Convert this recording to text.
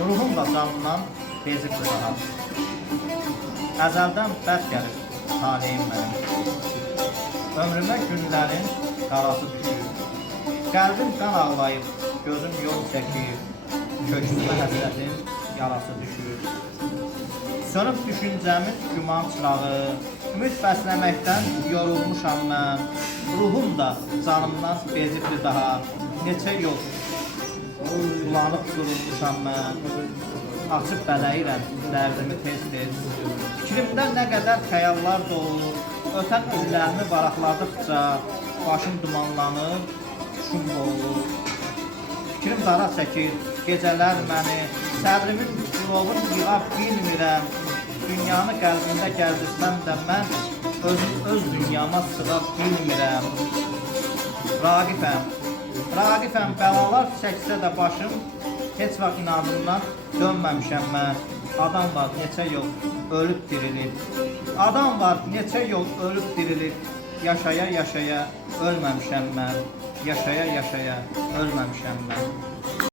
Ruhumla canımdan bezibdir daha. Əzəldən bərk gəlir taleyim mənim. Ömrümə günlərin qarası düşür. Qəlbim qan ağlayıb, gözüm yol çəkir. Köksümə həsrətin yarası düşür. Sönüb düşüncəmin güman çırağı, ümid bəsləməkdən yorulmuşam mən. Ruhum da canımdan bezibdir daha. Neçə yol bulanıb durulmuşam mən. Açıb bələyirəm dərdimi tez-tez. Fikrimdə nə qədər xəyallar dolur. Ötən illərimi varaqladıqca başım dumanlanır, şum olur. Fikrim dara çəkir, gecələr məni, səbrimin cilovun yığa bilmirəm. Dünyanı qəlbimdə gəzdirsəm də mən öz dünyama sığa bilmirəm. Raqifəm, bəlalar çəksə də başım, heç vaxt inadımdan dönməmişəm mən. Adam var neçə yol ölüb dirilib. Adam var neçə yol ölüb dirilib. Yaşaya-yaşaya ölməmişəm mən. Yaşaya-yaşaya ölməmişəm mən.